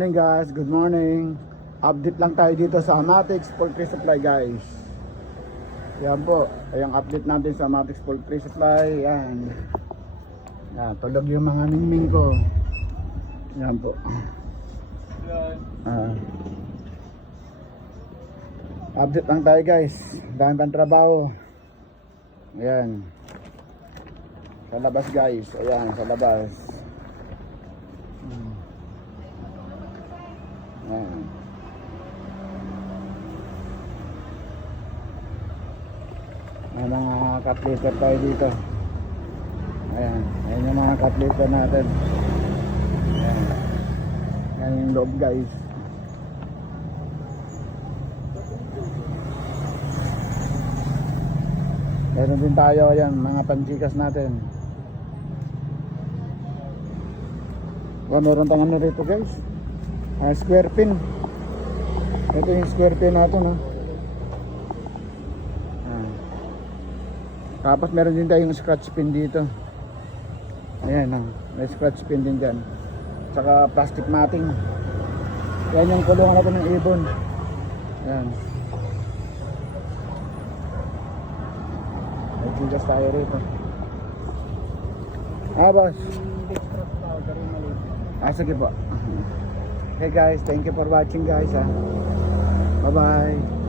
Morning guys, good morning. Update lang tayo dito sa Amatics Poultry Supply guys. Yan po, yung update natin sa Amatics Poultry Supply. Yan. Yan, tulog yung mga mingming ko. Yan po. Update lang tayo guys. Dami pang trabaho. Ayan. Sa labas guys. Ayan, sa labas. Ayan. May mga cut litter tayo dito. Ayan. Ayan yung mga cut litter natin. Ayan. Ayan yung loob guys. Meron din tayo ayan, mga pansikas natin. Meron tayong ano rito guys. Square pin. Ito yung square pin natin, no? Tapos meron din tayong scratch pin dito. Ayan, may scratch pin din dyan. Tsaka plastic matting. Yan yung kulungan natin ng ibon. Ayan. May tigas tayo rito. Boss. Sige po. Okay guys, thank you for watching guys. Bye bye.